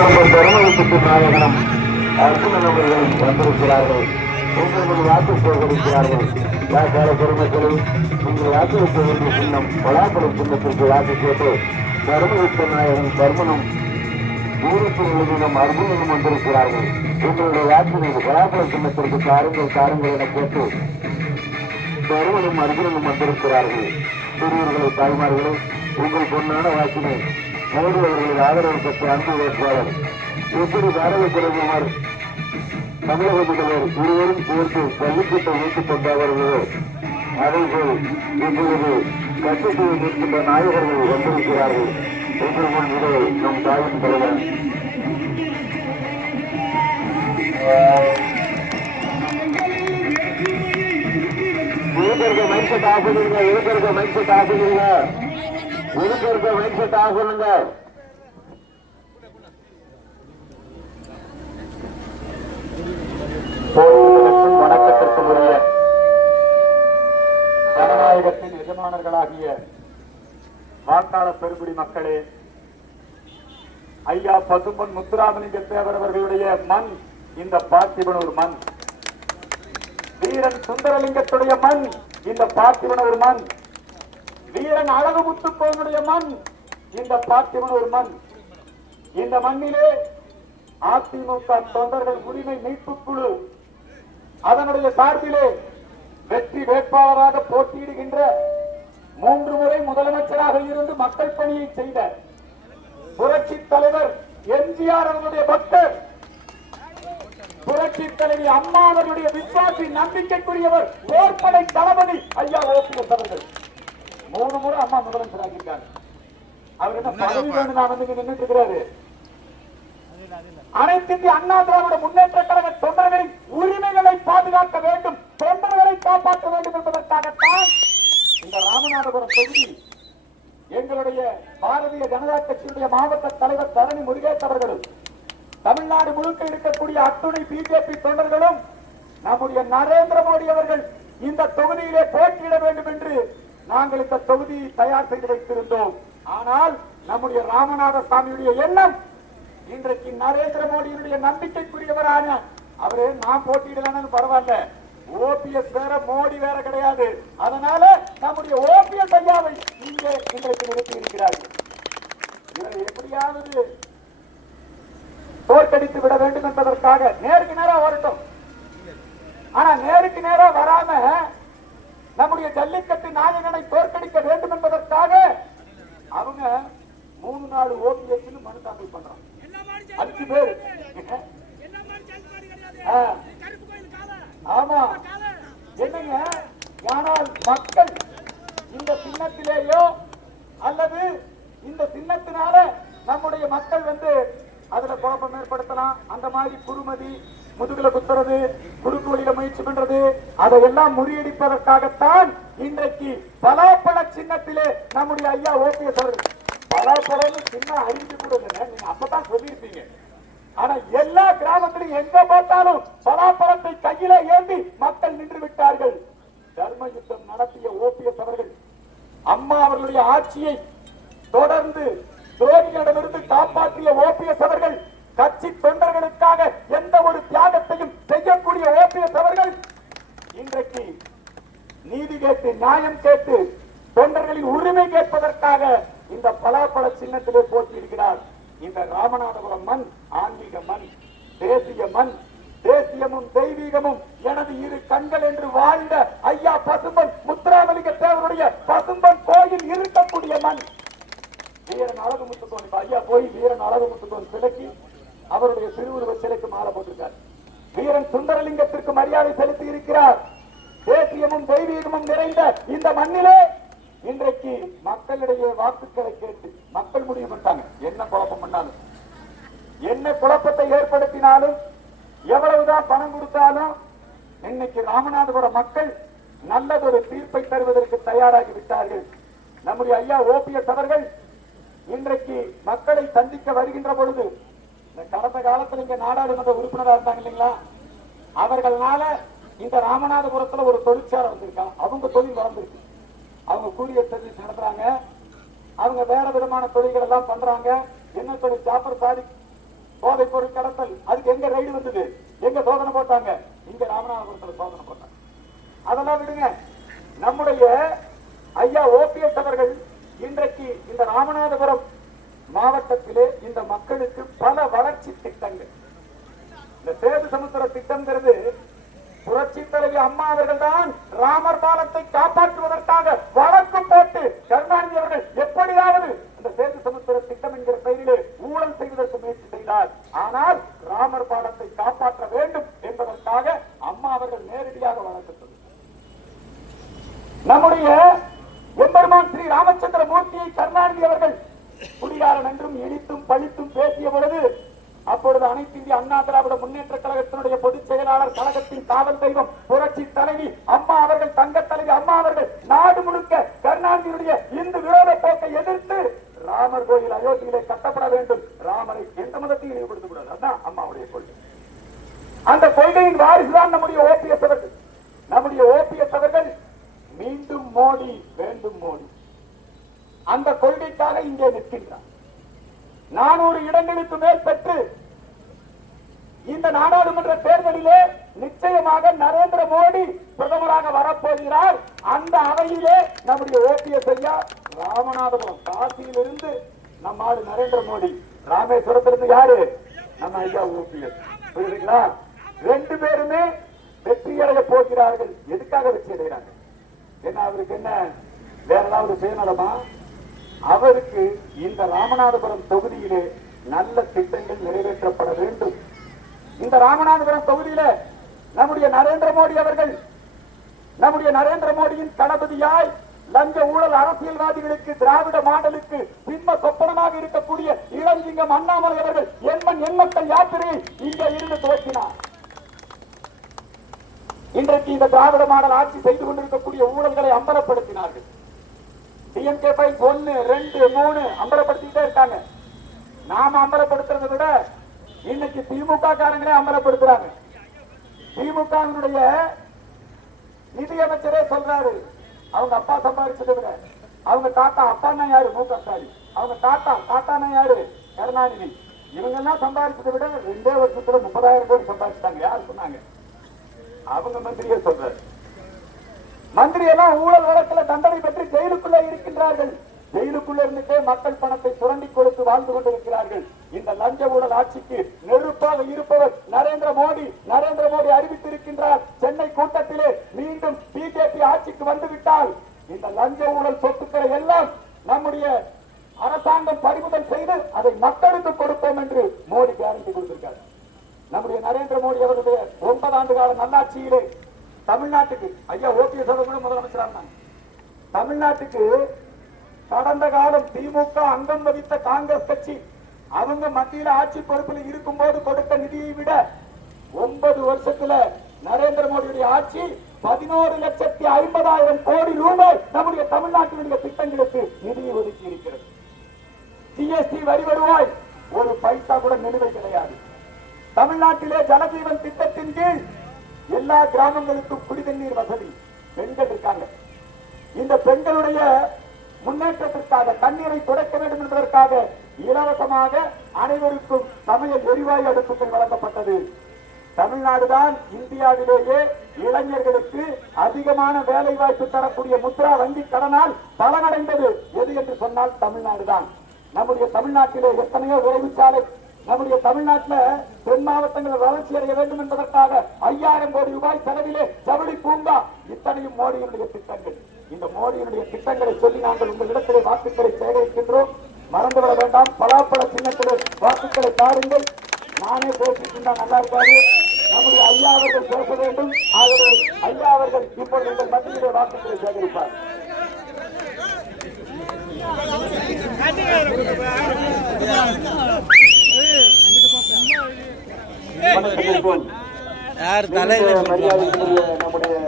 தருமபுரி நாயகனும் அர்ஜுனன் அவர்கள் வந்திருக்கிறார்கள். உங்கள் வாக்கு சேகரிக்கிறார்கள். வியாபார பெருமக்களில் நீங்கள் வாக்களிக்க வேண்டிய சின்னம் பலாப்பழம் சின்னத்திற்கு வாக்கு கேட்டு தருமபுரி நாயகன் தர்மனும் ஊருக்கு எழுதினம் அர்ஜுனனும் வந்திருக்கிறார்கள். உங்களுடைய வாக்கினை பலாப்பழம் சின்னத்திற்கு தாருங்கள் என கேட்டு தருமனும் அர்ஜுனனும் வந்திருக்கிறார்கள். சிறியர்களை தாய்மார்களே, உங்கள் பொன்னான வாக்கினை மோடி அவர்களின் ஆதரவு பெற்ற அன்பு வேட்பாளர் எப்படி பாரத பிரதமர் தமிழக முதல்வர் இருவரும் சேர்த்து பள்ளிக்கூட்டை வைத்துக் கொண்டவர்களோ அதேபோல் இப்பொழுது கட்சியை நிற்கின்ற நாயகர்கள் வந்திருக்கிறார்கள். உங்கள் முன் இதை நம் தாயின் தலைவர் மைண்ட் ஆகுதுங்க. இருக்கிற மைண்ட் ஆகுதுங்க. இருக்கிற மைண்ட் ஆகணுங்க. வணக்கத்திற்கு உரிய ஜனநாயகத்தின் எஜமானர்களாகிய வாக்காளர் பெருங்குடி மக்களே, ஐயா பசும்பொன் முத்துராமலிங்க தேவர் அவர்களுடைய மண் இந்த பார்த்திபனூர் மண். வீரன் சுந்தரலிங்கத்துடைய மண் இந்த பார்த்திபனூர் மண். வீரன் அழகுமுத்துக்கோனுடைய மண் இந்த பார்த்திபனூர் மண். இந்த மண்ணிலே அதிமுக தொண்டர்கள் உரிமை மீட்பு குழு அதனுடைய சார்பிலே வெற்றி வேட்பாளராக போட்டியிடுகின்ற 3 முறை முதலமைச்சராக இருந்து மக்கள் பணியை செய்த புரட்சி தலைவர் எம்ஜிஆர் அவர்களுடைய பக்தர், புரட்சி தலைவி அம்மா அவர்களுடைய விசுவாசி, நம்பிக்கைக்குரியவர், போர்ப்படை தளபதி ஐயா ஓபிஎஸ் அவர்கள் 3 முறை அம்மா முதலமைச்சராக இருக்காங்க. அவர் என்ன பதவி வேண்டு நான் வந்து நின்றுட்டு இருக்கிறாரு. அனைத்து இந்திய அண்ணா திராவிட முன்னேற்ற கழக தொண்டர்களின் உரிமைகளை பாதுகாக்க வேண்டும், தொண்டர்களை காப்பாற்ற வேண்டும் என்பதற்காகத்தான் இந்த ராமநாதபுரம் தொகுதி எங்களுடைய பாரதிய ஜனதா கட்சியுடைய மாவட்ட தலைவர் தரணி முருகேஷ் அவர்களும் தமிழ்நாடு முழுக்க இருக்கக்கூடிய அத்துணை பிஜேபி தொண்டர்களும் நம்முடைய நரேந்திர மோடி அவர்கள் இந்த தொகுதியிலே போட்டியிட வேண்டும் என்று நாங்கள் இந்த தொகுதியை தயார் செய்து வைத்திருந்தோம். ஆனால் நம்முடைய ராமநாதசாமியுடைய எண்ணம் இன்றைக்கு நரேந்திர மோடியினுடைய நம்பிக்கைக்குரியவரான அவரே நான் போட்டியிடலன்னு பரவாயில்ல, ஓபிஎஸ் வேற மோடி வேற கிடையாது, அதனால நம்முடைய ஓபிஎஸ் ஐயாவை இங்கே இன்றைக்கு நிறுத்தி இருக்கிறார்கள். இவரை எப்படியாவது தோற்கடித்து விட வேண்டும் என்பதற்காக நேருக்கு நேரா வரட்டும். ஆனா நேருக்கு நேரா வராம நம்முடைய ஜல்லிக்கட்டு நாயகனை தோற்கடிக்க வேண்டும் என்பதற்காக அவங்க 3 நாள் ஓபிஎஸ் மனு தாக்கல் பண்றாங்க. 5 பேர். ஆமா என்னங்க, ஆனால் மக்கள் இந்த சின்னத்திலேயோ அல்லது இந்த சின்னத்தினால நம்முடைய மக்கள் வந்து அதுல குழப்பம் ஏற்படுத்தலாம். அந்த மாதிரி குறுமதி முதுகுல குத்துறது, குறுக்கு வழியில முயற்சி பண்றது, அதையெல்லாம் முறியடிப்பதற்காகத்தான் இன்றைக்கு பலாப்பழ சின்னத்திலே நம்முடைய ஐயா ஓபிஎஸ் அவர்கள் பலாப்பழம் சின்ன அறிந்து கூட இல்லைங்க, நீங்க அப்பதான் சொல்லியிருப்பீங்க. ஆனா எல்லா கிராமத்திலும் எங்க பார்த்தாலும் பலாப்பழத்தை கையில ஏந்தி மக்கள் நின்று விட்டார்கள். தர்ம யுத்தம் நடத்திய ஓபிஎஸ் அவர்கள் அம்மா அவர்களுடைய ஆட்சியை தொடர்ந்து துரோகிகளிடமிருந்து காப்பாற்றிய ஓபிஎஸ் அவர்கள் கட்சி தொண்டர்களுக்காக எந்த ஒரு தியாகத்தையும் செய்யக்கூடிய ஓபிஎஸ் அவர்கள் இன்றைக்கு நீதி கேட்டு நியாயம் கேட்டு தொண்டர்களின் உரிமை கேட்பதற்காக இந்த பலாப்பழ சின்னத்திலே போட்டியிடுகிறார். இந்த ராமநாதபுரம் மண் ஆன்மீக மண், தேசிய மண். தேசியமும் தெய்வீகமும் எனது 2 கண்கள் என்று வாழ்ந்த ஐயா பசும்பன் முத்துராமலிங்க தேவருடைய பசும்பன் கோயில் இருக்கக்கூடிய மண். வீரன் அழகுமுத்துக்கோன் ஐயா போய் வீரன் அழகுமுத்துக்கோன் சிலைக்கு அவருடைய திருவுருவ சிலைக்கு மாலை போட்டிருக்கார். வீரன் சுந்தரலிங்கத்திற்கு மரியாதை செலுத்தி இருக்கிறார். தேசியமும் தெய்வீகமும் நிறைந்த இந்த மண்ணிலே இன்றைக்கு மக்களிடையே வாக்குகளை கேட்டு மக்கள் முடிவு பண்ணிட்டாங்க. என்ன குழப்பம் பண்ணாலும், என்ன குழப்பத்தை ஏற்படுத்தினாலும், எவ்வளவுதான் பணம் கொடுத்தாலும் இன்னைக்கு ராமநாதபுரம் மக்கள் நல்லதொரு தீர்ப்பை தருவதற்கு தயாராகி விட்டார்கள். நம்முடைய ஐயா ஓபிஎஸ் அவர்கள் இன்றைக்கு மக்களை சந்திக்க வருகின்ற பொழுது, கடந்த காலத்தில் இங்க நாடாளுமன்ற உறுப்பினராக இருந்தாங்க இல்லைங்களா, அவர்களால இந்த ராமநாதபுரத்துல ஒரு தொழிற்சாலை வந்திருக்காங்க. அவங்க தொழில் வளர்ந்துருக்கு. அவங்க கூரியர் சர்வீஸ் நடத்துறாங்க. அவங்க வேற விதமான தொழில்கள் எல்லாம் பண்றாங்க. என்ன தொழில்? ஜாஃபர் சாதிக் போதைப் பொருள் கடத்தல், அதுக்கு எங்க ரைடு வந்தது, எங்க சோதனை போட்டாங்க, இங்க ராமநாதபுரத்துல சோதனை போட்டாங்க. அதெல்லாம் விடுங்க. நம்முடைய ஐயா ஓபிஎஸ் அவர்கள் இன்றைக்கு இந்த ராமநாதபுரம் மாவட்டத்திலே இந்த மக்களுக்கு பல வளர்ச்சி திட்டங்கள், இந்த சேது சமுத்திர திட்டம்ங்கிறது புரட்சி தலைவி அம்மா அவர்கள் தான் ராமர் பாலத்தை காப்பாற்றுவதற்காக வழக்கு போட்டு கருணாநிதி அவர்கள் எப்படியாவது இந்த சேது சமுத்திர திட்டம் என்கிற பெயரிலே ஊழல் செய்வதற்கு முயற்சி செய்தார். ஆனால் ராமர் பாலத்தை காப்பாற்ற வேண்டும் என்பதற்காக அம்மா அவர்கள் நேரடியாக வழக்கு சொன்னார். நம்முடைய எம்பெருமான் ஸ்ரீ ராமச்சந்திர மூர்த்தியை கருணாநிதி அவர்கள் குடிகாரன் என்றும் இனித்தும் பழித்தும் பேசிய பொழுது, அப்பொழுது அனைத்து இந்திய அண்ணா திராவிட முன்னேற்ற கழகத்தினுடைய பொதுச் செயலாளர், கழகத்தின் காவல் தெய்வம் புரட்சி தலைவி அம்மா அவர்கள், தங்க தலைவி அம்மா அவர்கள் நாடு முழுக்க கருணாநிதியுடைய இந்த விரோத போக்கை எதிர்த்து ராமர் கோயில் அயோத்தியிலே கட்டப்பட வேண்டும், ராமரை எந்த மதத்தையும் இழிவுபடுத்தக் கூடாது, அதுதான் அம்மாவுடைய கொள்கை. அந்த கொள்கையின் வாரிசுதான் நம்முடைய ஓபிஎஸ் அவர்கள். நம்முடைய ஓபிஎஸ் அவர்கள் மீண்டும் மோடி வேண்டும், மோடி அந்த கொள்கைக்காக இங்கே நிற்கின்றார். 400 இடங்களுக்கு மேல் பெற்று இந்த நாடாளுமன்ற தேர்தலிலே நிச்சயமாக நரேந்திர மோடி பிரதமராக வரப்போகிறார். அந்த அவையிலே நம்முடைய ஓபிஎஸ் ஐயா ராமநாதபுரம் காசியிலிருந்து நம்ம ஆளு நரேந்திர மோடி, ராமேஸ்வரத்திலிருந்து யாரு நம்ம ஐயா ஓபிஎஸ், புரியுதுங்களா? 2 பேருமே வெற்றியடைய போகிறார்கள். எதுக்காக வெற்றி அடைகிறாங்க? என்ன அவருக்கு என்ன வேற ஏதாவது சுயநலமா? அவருக்கு இந்த ராமநாதபுரம் தொகுதியிலே நல்ல திட்டங்கள் நிறைவேற்றப்பட வேண்டும். இந்த ராமநாதபுரம் தொகுதியில நம்முடைய நரேந்திர மோடி அவர்கள், நம்முடைய நரேந்திர மோடியின் தளபதியாய் லஞ்ச ஊழல் அரசியல்வாதிகளுக்கு, திராவிட மாடலுக்கு சிம்ம சொப்பனமாக இருக்கக்கூடிய இளஞ்சிங்கம் அண்ணாமலை அவர்கள் என் மக்கள் யாத்திரையை இங்கே இருந்து துவக்கினார். இன்றைக்கு இந்த திராவிட மாடல் ஆட்சி செய்து கொண்டிருக்கக்கூடிய ஊழல்களை அம்பலப்படுத்தினார்கள். டிஎம்கே ஃபைல்ஸ் 1, 2, 3 அம்பலப்படுத்திட்டே இருக்காங்க. நாம அம்பலப்படுத்துறதை விட இன்னைக்கு திமுக காரங்களே அம்பலப்படுத்துறாங்க. திமுக நிதியமைச்சரே சொல்றாரு, அவங்க அப்பா சம்பாதிச்சதை விட அவங்க தாத்தா, அப்பான்னா யாரு முக ஸ்டாலின், அவங்க தாத்தானா யாரு கருணாநிதி, இவங்க எல்லாம் சம்பாதிச்சதை விட 2 வருஷத்துல 30,000 கோடி சம்பாதிச்சிட்டாங்க. யாரு சொன்னாங்க? அவங்க மந்திரியே சொல்றாரு. மந்திரி எல்லாம் ஊழல் வழக்கில் தண்டனை பெற்று ஜெயிலுக்குள்ள இருக்கின்றார்கள். ஜெயிலுக்குள்ள இருந்துட்டே மக்கள் பணத்தை சுரண்டி கொடுத்து வாழ்ந்து கொண்டிருக்கிறார்கள். இந்த லஞ்ச ஊழல் ஆட்சிக்கு நெருப்பாக இருப்பவர் நரேந்திர மோடி. நரேந்திர மோடி அறிவித்திருக்கின்றார், சென்னை கூட்டத்திலே மீண்டும் பிஜேபி ஆட்சிக்கு வந்துவிட்டால் இந்த லஞ்ச ஊழல் சொத்துக்களை எல்லாம் நம்முடைய அரசாங்கம் பறிமுதல் செய்து அதை மக்களுக்கு கொடுப்போம் என்று மோடி கேரண்டி கொடுத்திருக்கார். நம்முடைய நரேந்திர மோடி அவருடைய 9 ஆண்டு கால நல்லாட்சியிலே தமிழ்நாட்டுக்கு ஐயா ஓபிஎஸ் அவர்களும் முதலமைச்சராக தமிழ்நாட்டுக்கு கடந்த காலம் திமுக அங்கம் வகித்த காங்கிரஸ் கட்சி அவங்க மத்தியில் ஆட்சி பொறுப்பில் இருக்கும் போது கொடுத்த நிதியை விட 9 வருஷத்துல நரேந்திர மோடியுடைய ஆட்சி 11,50,000 கோடி ரூபாய் நம்முடைய தமிழ்நாட்டினுடைய திட்டங்களுக்கு நிதியை ஒதுக்கி இருக்கிறது. ஜிஎஸ்டி வரி வருவாய் ஒரு பைசா கூட நிலுவை கிடையாது. தமிழ்நாட்டிலே ஜலஜீவன் திட்டத்தின் கீழ் எல்லா கிராமங்களுக்கும் குடிநீர் வசதி. பெண்கள் இருக்காங்க. இந்த பெண்களுடைய முன்னேற்றத்திற்காக தண்ணீரை துடைக்க வேண்டும் என்பதற்காக இலவசமாக அனைவருக்கும் சமையல் எரிவாயு அடுப்புகள் வழங்கப்பட்டது. தமிழ்நாடுதான் இந்தியாவிலேயே இளைஞர்களுக்கு அதிகமான வேலை வாய்ப்பு தரக்கூடிய முத்ரா வங்கி கடனால் பலனடைந்தது எது என்று சொன்னால் தமிழ்நாடுதான். நம்முடைய தமிழ்நாட்டிலே எத்தனையோ விரைவு சாலை, நம்முடைய தமிழ்நாட்டில் தென் மாவட்டங்கள் வளர்ச்சி அடைய வேண்டும் என்பதற்காக 5,000 கோடி ரூபாய் செலவிலே ஜவுளி பூங்கா, இத்தனையும் மோடியினுடைய திட்டங்கள். இந்த மோடியினுடைய திட்டங்களை சொல்லி நாங்கள் உங்களிடத்திலே வாக்குகளை சேகரிக்கின்றோம். மறந்துவிட வேண்டாம். பலாப்பழ சின்னத்திலே வாக்குகளை தாருங்கள். நானே பேசிட்டு நல்லா இருக்காது. நம்முடைய ஐயா அவர்கள் பேச வேண்டும். ஆகவே ஐயா அவர்கள் இப்பொழுது இந்த மத்தியிலே வாக்குகளை சேகரிப்பார். யார் தலைவர் நம்முடைய